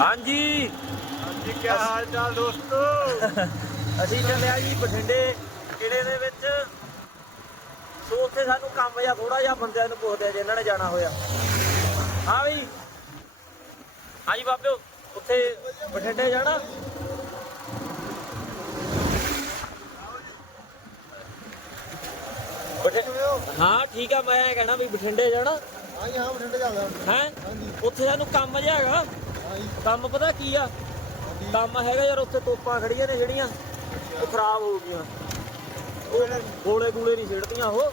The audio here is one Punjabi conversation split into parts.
ਹਾਂਜੀ। ਹਾਂਜੀ ਕੀ ਹਾਲ ਚਾਲ ਦੋਸਤੋ? ਅਸੀਂ ਚੱਲਿਆ ਜੀ ਬਠਿੰਡੇ ਕਿਲੇ ਦੇ ਵਿੱਚ। ਸੋ ਉੱਥੇ ਸਾਨੂੰ ਕੰਮ ਜਾਂ ਥੋੜਾ ਜਿਹਾ ਬੰਦਿਆਂ ਨੂੰ ਪੁੱਛਦੇ ਆ ਜੇ ਇਹਨਾਂ ਨੇ ਜਾਣਾ ਹੋਇਆ। ਹਾਂ ਵੀ। ਹਾਂਜੀ ਬਾਬਿਓ ਉੱਥੇ ਬਠਿੰਡੇ ਜਾਣਾ? ਹਾਂ ਠੀਕ ਆ ਮੈਂ ਕਹਿਣਾ ਵੀ ਬਠਿੰਡੇ ਜਾਣਾ। ਹਾਂਜੀ ਹਾਂ ਬਠਿੰਡੇ ਜਾਂਦਾ ਹੈ? ਹਾਂਜੀ। ਉੱਥੇ ਸਾਨੂੰ ਕੰਮ ਜਿਹਾ ਹੈਗਾ। ਕੰਮ ਪਤਾ ਕੀ ਆ? ਕੰਮ ਹੈਗਾ ਯਾਰ ਉੱਥੇ ਤੋਪਾਂ ਖੜੀਆਂ ਨੇ ਜਿਹੜੀਆਂ ਉਹ ਖਰਾਬ ਹੋ ਗਈਆਂ। ਉਹ ਗੋਲੇ ਗੂਲੇ ਨਹੀਂ ਛੇੜਦੀਆਂ ਉਹ।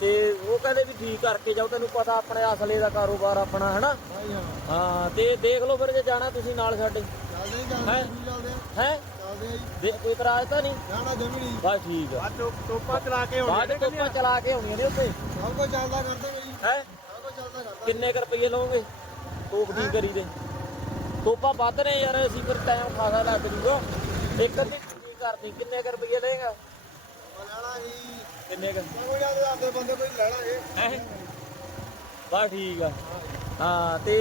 ਤੇ ਉਹ ਕਹਿੰਦੇ ਵੀ ਠੀਕ ਕਰਕੇ ਜਾਓ ਤੈਨੂੰ ਪਤਾ ਆਪਣੇ ਅਸਲੇ ਦਾ ਕਾਰੋਬਾਰ ਆਪਣਾ ਹੈਨਾ? ਹਾਂ। ਹਾਂ ਤੇ ਦੇਖ ਲਓ ਫਿਰ ਜੇ ਜਾਣਾ ਤੁਸੀਂ ਨਾਲ ਸਾਡੇ। ਚੱਲਦੇ ਹੀ? ਹੈਂ? ਹੀ ਹੈ ਦੇ ਕੋਈ ਇਤਰਾਜ਼ ਤਾਂ ਨਹੀਂ? ਜਾਣਾ ਜਮੀ ਨਹੀਂ ਬਸ ਠੀਕ ਆ। ਆ ਟੋਪਾ ਚਲਾ ਕੇ ਬਾਅਦ ਚ ਤੋਪਾਂ ਚਲਾ ਕੇ ਆਉਣੀਆਂ ਨੇ ਉੱਥੇ। ਸਭ ਕੁਝ ਚੱਲਦਾ ਕਰਦੇ ਬਈ। ਹੈ? ਸਭ ਕੁਝ ਚੱਲਦਾ ਕਰਦਾ। ਕਿੰਨੇ ਕੁ ਰੁਪਏ ਲਓਗੇ? ਤੋਪ ਠੀਕ ਕਰੀ ਦੇ ਤੋਪਾਂ ਵੱਧ ਨੇ ਯਾਰ ਅਸੀਂ ਫਿਰ ਟਾਈਮ ਖਾਸਾ ਲੱਗ ਜੂਗਾ। ਇੱਕ ਅੱਧੀ ਠੀਕ ਕਰਦੀ ਕਿੰਨੇ ਕੁ ਰੁਪਏ ਲਏਗਾ ਲੈਣਾ ਜੀ ਕਿੰਨੇ ਕੁ? ਕੋਈ ਜਾਂਦੇ ਆਦੇ ਬੰਦੇ ਕੋਈ ਲੈ ਲਾਂਗੇ ਹੈ? ਬਸ ਠੀਕ ਆ। ਹਾਂ ਤੇ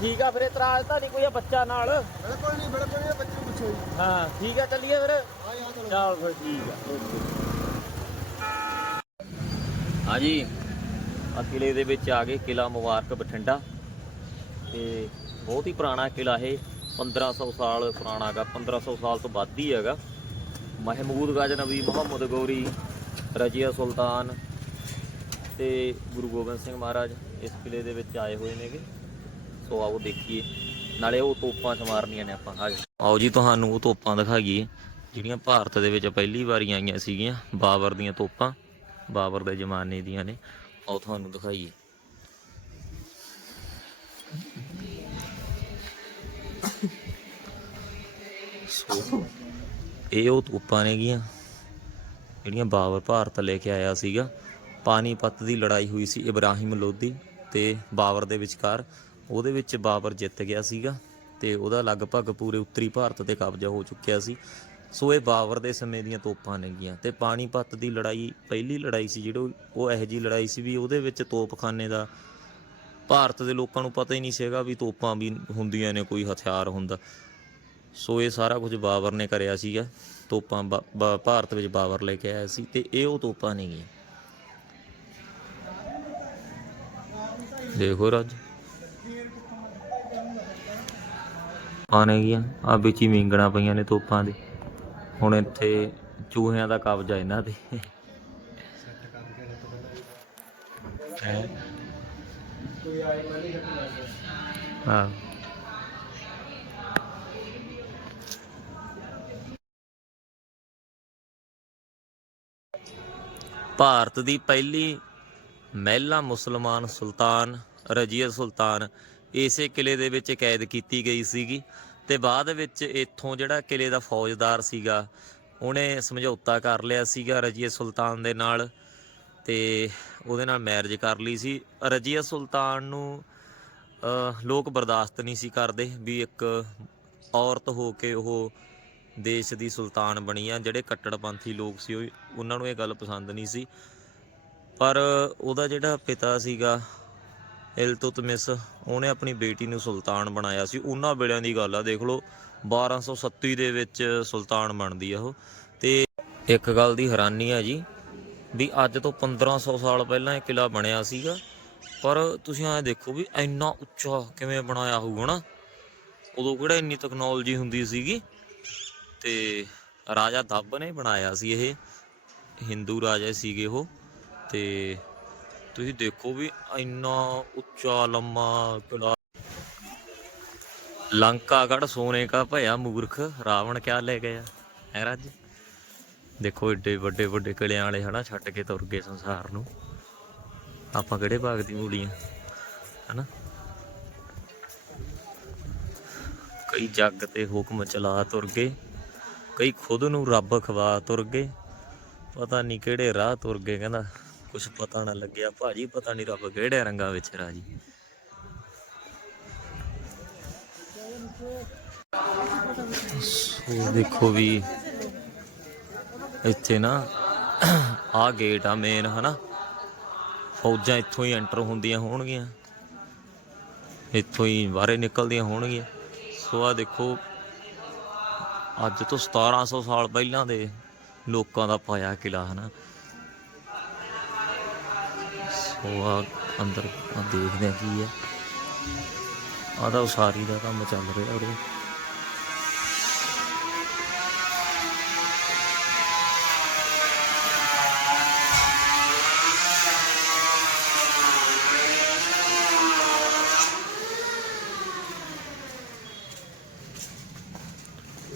ਠੀਕ ਆ ਫਿਰ ਇਤਰਾਜ਼ ਤਾਂ ਨਹੀਂ ਕੋਈ ਬੱਚਾ ਨਾਲ? ਬਿਲਕੁਲ ਨਹੀਂ ਬਿਲਕੁਲ ਨਹੀਂ ਬੱਚੇ ਨੂੰ ਪੁੱਛੋ ਜੀ। ਹਾਂ ਠੀਕ ਆ ਚੱਲੀਏ ਫਿਰ? ਹਾਂ ਚੱਲ। ਫਿਰ ਠੀਕ ਆ ਹਾਂਜੀ। ਆ ਕਿਲੇ ਦੇ ਵਿੱਚ ਆ ਗਏ ਕਿਲਾ ਮੁਬਾਰਕ ਬਠਿੰਡਾ। ਤੇ ਬਹੁਤ ਹੀ ਪੁਰਾਣਾ ਕਿਲਾ ਇਹ। 1500 ਸਾਲ ਪੁਰਾਣਾ ਹੈਗਾ। 1500 ਸਾਲ ਤੋਂ ਵੱਧ ਹੀ ਹੈਗਾ। ਮਹਿਮੂਦ ਗਜਨਬੀ ਮੁਹੰਮਦ ਗੌਰੀ, ਰਜੀਆ ਸੁਲਤਾਨ ਤੇ ਗੁਰੂ ਗੋਬਿੰਦ ਸਿੰਘ ਮਹਾਰਾਜ ਇਸ ਕਿਲੇ ਦੇ ਵਿੱਚ ਆਏ ਹੋਏ ਨੇਗੇ। ਸੋ ਆਓ ਦੇਖੀਏ। ਨਾਲੇ ਉਹ ਤੋਪਾਂ ਸਮਾਰਨੀਆਂ ਨੇ ਆਪਾਂ। ਆਜੋ ਆਓ ਜੀ, ਤੁਹਾਨੂੰ ਉਹ ਤੋਪਾਂ ਦਿਖਾਈਏ, ਜਿਹੜੀਆਂ ਭਾਰਤ ਦੇ ਵਿੱਚ ਪਹਿਲੀ ਵਾਰੀ ਆਈਆਂ ਸੀਗੀਆਂ। ਬਾਬਰ ਦੀਆਂ ਤੋਪਾਂ, ਬਾਬਰ ਦੇ ਜ਼ਮਾਨੇ ਦੀਆਂ ਨੇ। ਆਓ, ਤੁਹਾਨੂੰ ਦਿਖਾਈਏ। ਸੋ ਇਹ ਉਹ ਤੋਪਾਂ ਨੇਗੀਆਂ ਜਿਹੜੀਆਂ ਬਾਬਰ ਭਾਰਤ ਲੈ ਕੇ ਆਇਆ ਸੀਗਾ। ਪਾਣੀਪਤ ਦੀ ਲੜਾਈ ਹੋਈ ਸੀ ਇਬਰਾਹਿਮ ਲੋਧੀ ਤੇ ਬਾਬਰ ਦੇ ਵਿਚਕਾਰ। ਉਹਦੇ ਵਿੱਚ ਬਾਬਰ ਜਿੱਤ ਗਿਆ ਸੀਗਾ ਤੇ ਉਹਦਾ ਲਗਭਗ ਪੂਰੇ ਉੱਤਰੀ ਭਾਰਤ ਤੇ ਕਬਜ਼ਾ ਹੋ ਚੁੱਕਿਆ ਸੀ। ਸੋ ਇਹ ਬਾਬਰ ਦੇ ਸਮੇਂ ਦੀਆਂ ਤੋਪਾਂ ਨੇਗੀਆਂ ਤੇ ਪਾਣੀਪਤ ਦੀ ਲੜਾਈ, ਪਹਿਲੀ ਲੜਾਈ ਸੀ ਜਿਹੜੀ ਉਹ ਇਹੋ ਜੀ ਲੜਾਈ ਸੀ ਵੀ ਉਹਦੇ ਵਿੱਚ ਤੋਪਖਾਨੇ ਦਾ ਭਾਰਤ ਦੇ ਲੋਕਾਂ ਨੂੰ ਪਤਾ ਹੀ ਨਹੀਂ ਸੀਗਾ ਵੀ ਤੋਪਾਂ ਵੀ ਹੁੰਦੀਆਂ ਨੇ, ਕੋਈ ਹਥਿਆਰ ਹੁੰਦਾ। ਸੋ ਇਹ ਸਾਰਾ ਕੁਝ ਬਾਬਰ ਨੇ ਕਰਿਆ ਸੀਗਾ। ਤੋਪਾਂ ਭਾਰਤ ਵਿੱਚ ਬਾਬਰ ਲੈ ਕੇ ਆਇਆ ਸੀ ਤੇ ਇਹ ਉਹ ਤੋਪਾਂ ਨੇਗੀਆਂ ਦੇਖੋ ਰਾਜ। ਆਣੇ ਗਿਆ ਆ ਵਿੱਚ ਹੀ ਮਿੰਗਣਾ ਪਈਆਂ ਨੇ ਤੋਪਾਂ ਦੇ। ਹੁਣ ਇੱਥੇ ਚੂਹਿਆਂ ਦਾ ਕਬਜ਼ਾ ਇਹਨਾਂ ਤੇ। ਹਾਂ। ਭਾਰਤ ਦੀ ਪਹਿਲੀ ਮਹਿਲਾ ਮੁਸਲਮਾਨ ਸੁਲਤਾਨ, ਰਜੀਆ ਸੁਲਤਾਨ, ਇਸੇ ਕਿਲੇ ਦੇ ਵਿੱਚ ਕੈਦ ਕੀਤੀ ਗਈ ਸੀਗੀ ਤੇ ਬਾਅਦ ਵਿੱਚ ਇੱਥੋਂ ਜਿਹੜਾ ਕਿਲੇ ਦਾ ਫੌਜਦਾਰ ਸੀਗਾ, ਉਹਨੇ ਸਮਝੌਤਾ ਕਰ ਲਿਆ ਸੀਗਾ ਰਜੀਆ ਸੁਲਤਾਨ ਦੇ ਨਾਲ ਤੇ ਉਹਦੇ ਨਾਲ ਮੈਰਿਜ ਕਰ ਲਈ ਸੀ। ਰਜੀਆ ਸੁਲਤਾਨ ਨੂੰ ਲੋਕ ਬਰਦਾਸ਼ਤ ਨਹੀਂ ਸੀ ਕਰਦੇ ਵੀ ਇੱਕ ਔਰਤ ਹੋ ਕੇ ਉਹ ਦੇਸ਼ ਦੀ ਸੁਲਤਾਨ ਬਣੀ ਆ, ਜਿਹੜੇ ਕੱਟੜਪੰਥੀ ਲੋਕ ਸੀ, ਉਹ ਉਹਨਾਂ ਨੂੰ ਇਹ ਗੱਲ ਪਸੰਦ ਨਹੀਂ ਸੀ। ਪਰ ਉਹਦਾ ਜਿਹੜਾ ਪਿਤਾ ਸੀਗਾ, ਇਲਤੁਤਮਿਸ, ਉਹਨੇ ਆਪਣੀ ਬੇਟੀ ਨੂੰ ਸੁਲਤਾਨ ਬਣਾਇਆ ਸੀ। ਉਹਨਾਂ ਵੇਲਿਆਂ ਦੀ ਗੱਲ ਆ, ਦੇਖ ਲਓ 1237 ਦੇ ਵਿੱਚ ਸੁਲਤਾਨ ਬਣਦੀ ਆ ਉਹ। ਤੇ ਇੱਕ ਗੱਲ ਦੀ ਹੈਰਾਨੀ ਆ ਜੀ, ਵੀ ਅੱਜ ਤੋਂ 1500 ਸਾਲ ਪਹਿਲਾਂ ਇਹ ਕਿਲਾ ਬਣਿਆ ਸੀਗਾ। ਪਰ ਤੁਸੀਂ ਐਂ ਦੇਖੋ ਵੀ ਇੰਨਾ ਉੱਚਾ ਕਿਵੇਂ ਬਣਾਇਆ ਹੋਊਗਾ ਨਾ ਉਦੋਂ ਕਿਹੜਾ ਇੰਨੀ ਟੈਕਨੋਲੋਜੀ ਹੁੰਦੀ ਸੀਗੀ? ਤੇ ਰਾਜਾ ਦੱਬ ਨੇ ਬਣਾਇਆ ਸੀ ਇਹ, ਹਿੰਦੂ ਰਾਜਾ ਸੀਗੇ ਉਹ, ਤੇ ਤੁਸੀਂ ਦੇਖੋ ਵੀ ਇੰਨਾ ਉੱਚਾ, ਲੰਮਾ ਕਿਲਾ ਲੰਕਾਗੜ ਸੋਨੇ ਕਾ ਭਇਆ ਮੂਰਖ ਰਾਵਣ ਕਿਆ ਲੈ ਗਿਆ? ਹੈ ਰਾਜ? ਦੇਖੋ ਏਡੇ ਵੱਡੇ ਵੱਡੇ ਕਿਲਿਆਂ ਵਾਲੇ ਹਨਾ, ਛੱਡ ਕੇ ਤੁਰ ਗਏ ਸੰਸਾਰ ਨੂੰ। ਆਪਾਂ ਕਿਹੜੇ ਭਾਗ ਦੀ ਮੂਲੀਆਂ ਹਨਾ? ਕਈ ਜੱਗ ਤੇ ਹੁਕਮ ਚਲਾ ਤੁਰ ਗਏ। ਕਈ ਖੁਦ ਨੂੰ ਰੱਬ ਖਵਾ ਤੁਰ ਗਏ। ਪਤਾ ਨਹੀਂ ਕਿਹੜੇ ਰਾਹ ਤੁਰ ਗਏ, ਕਹਿੰਦਾ ਕੁਝ ਪਤਾ ਨਾ ਲੱਗਿਆ। ਭਾਜੀ, ਪਤਾ ਨਹੀਂ ਰੱਬ ਕਿਹੜੇ ਰੰਗਾਂ ਵਿੱਚ ਰਾਜੀ। ਸੋ ਦੇਖੋ ਵੀ, ਇੱਥੇ ਨਾ ਆ ਗੇਟ ਆ ਮੇਨ ਹਨਾ? ਫੌਜਾਂ ਇੱਥੋਂ ਹੀ ਐਂਟਰ ਹੁੰਦੀਆਂ ਹੋਣਗੀਆਂ। ਇੱਥੋਂ ਹੀ ਬਾਹਰੇ ਨਿਕਲਦੀਆਂ ਹੋਣਗੀਆਂ। ਸੋ ਆ ਦੇਖੋ ਅੱਜ ਤੋਂ 1700 ਸਾਲ ਪਹਿਲਾਂ ਦੇ ਲੋਕਾਂ ਦਾ ਪਾਇਆ ਕਿਲਾ, ਹਨਾ? ਸੋ ਆ ਅੰਦਰ ਆ ਦੇਖਦੇ ਆ ਕੀ ਹੈ। ਆ ਤਾਂ ਉਸਾਰੀ ਦਾ ਕੰਮ ਚੱਲ ਰਿਹਾ ਉਰੇ।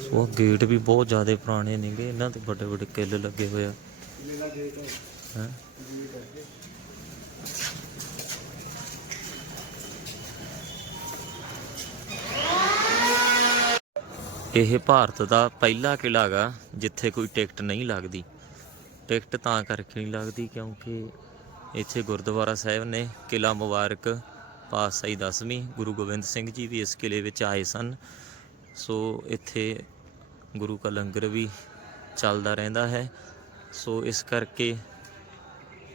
ਸੋ ਗੇਟ ਵੀ ਬਹੁਤ ਜ਼ਿਆਦਾ ਪੁਰਾਣੇ ਨੇਗੇ, ਇਹਨਾਂ ਤੇ ਵੱਡੇ ਵੱਡੇ ਕਿੱਲ ਲੱਗੇ ਹੋਏ ਆ। ਹੈਂ? ਇਹ ਭਾਰਤ ਦਾ ਪਹਿਲਾ ਕਿਲ੍ਹਾ ਗਾ ਜਿੱਥੇ ਕੋਈ ਟਿਕਟ ਨਹੀਂ ਲੱਗਦੀ। ਟਿਕਟ ਤਾਂ ਕਰਕੇ ਨਹੀਂ ਲੱਗਦੀ, ਕਿਉਂਕਿ ਇੱਥੇ ਗੁਰਦੁਆਰਾ ਸਾਹਿਬ ਨੇ ਕਿਲ੍ਹਾ ਮੁਬਾਰਕ ਪਾਤਸ਼ਾਹੀ ਦਸਵੀਂ, ਗੁਰੂ ਗੋਬਿੰਦ ਸਿੰਘ ਜੀ ਵੀ ਇਸ ਕਿਲ੍ਹੇ ਵਿੱਚ ਆਏ ਸਨ। ਸੋ ਇੱਥੇ ਗੁਰੂ ਕਾ ਲੰਗਰ ਵੀ ਚੱਲਦਾ ਰਹਿੰਦਾ ਹੈ। ਸੋ ਇਸ ਕਰਕੇ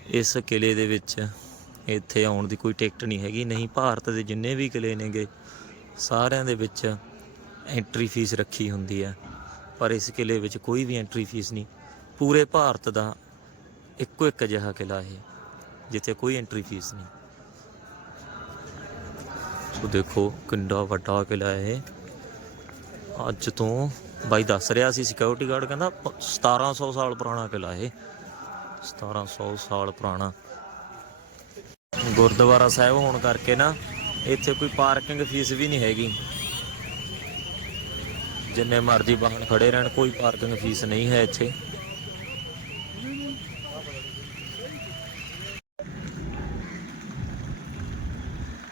ਇਸ ਕਿਲ੍ਹੇ ਦੇ ਵਿੱਚ ਇੱਥੇ ਆਉਣ ਦੀ ਕੋਈ ਟਿਕਟ ਨਹੀਂ ਹੈਗੀ। ਨਹੀਂ ਭਾਰਤ ਦੇ ਜਿੰਨੇ ਵੀ ਕਿਲ੍ਹੇ ਨੇਗੇ, ਸਾਰਿਆਂ ਦੇ ਵਿੱਚ ਐਂਟਰੀ ਫੀਸ ਰੱਖੀ ਹੁੰਦੀ ਹੈ। ਪਰ ਇਸ ਕਿਲ੍ਹੇ ਵਿੱਚ ਕੋਈ ਵੀ ਐਂਟਰੀ ਫੀਸ ਨਹੀਂ। ਪੂਰੇ ਭਾਰਤ ਦਾ ਇੱਕੋ ਇੱਕ ਅਜਿਹਾ ਕਿਲ੍ਹਾ ਹੈ, ਜਿੱਥੇ ਕੋਈ ਐਂਟਰੀ ਫੀਸ ਨਹੀਂ। ਸੋ ਦੇਖੋ ਕਿੰਨਾ ਵੱਡਾ ਕਿਲ੍ਹਾ ਹੈ। ਇਹ ਅੱਜ ਤੋਂ ਬਾਈ ਦੱਸ ਰਿਹਾ ਸੀ ਸਿਕਿਉਰਿਟੀ ਗਾਰਡ ਕਹਿੰਦਾ 1700 ਸਾਲ ਪੁਰਾਣਾ ਕਿਲ੍ਹਾ ਇਹ। 1700 ਸਾਲ ਪੁਰਾਣਾ। ਗੁਰਦੁਆਰਾ ਸਾਹਿਬ ਹੋਣ ਕਰਕੇ ਨਾ ਇੱਥੇ ਕੋਈ ਪਾਰਕਿੰਗ ਫੀਸ ਵੀ ਨਹੀਂ ਹੈਗੀ। ਜਿੰਨੇ ਮਰਜ਼ੀ ਵਾਹਨ ਖੜੇ ਰਹਿਣ, ਕੋਈ ਪਾਰਕਿੰਗ ਫੀਸ ਨਹੀਂ ਹੈ ਇੱਥੇ।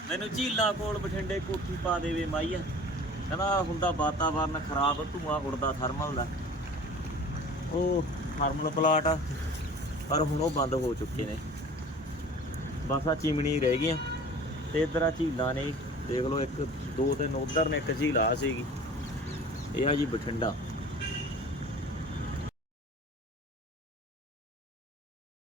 ਮੈਨੂੰ ਝੀਲਾਂ ਕੋਲ ਬਠਿੰਡੇ ਕੋਠੀ ਪਾ ਦੇਵੇ ਮਾਈਆ। ਕਹਿੰਦਾ ਹੁੰਦਾ ਵਾਤਾਵਰਨ ਖਰਾਬ, ਧੂਆਂ ਉੜਦਾ ਥਰਮਲ ਦਾ। ਉਹ ਥਰਮਲ ਪਲਾਟ ਆ, ਪਰ ਹੁਣ ਉਹ ਬੰਦ ਹੋ ਚੁੱਕੇ ਨੇ। ਬਸ ਆ ਚਿਮਣੀ ਰਹਿ ਗਈਆਂ। ਤੇ ਇਧਰ ਆ ਝੀਲਾਂ ਨੇ। ਦੇਖ ਲਓ ਇੱਕ, ਦੋ ਤਿੰਨ ਉਧਰ ਨੇ, ਇੱਕ ਝੀਲ ਆ ਸੀਗੀ। ਇਹ ਆ ਜੀ ਬਠਿੰਡਾ।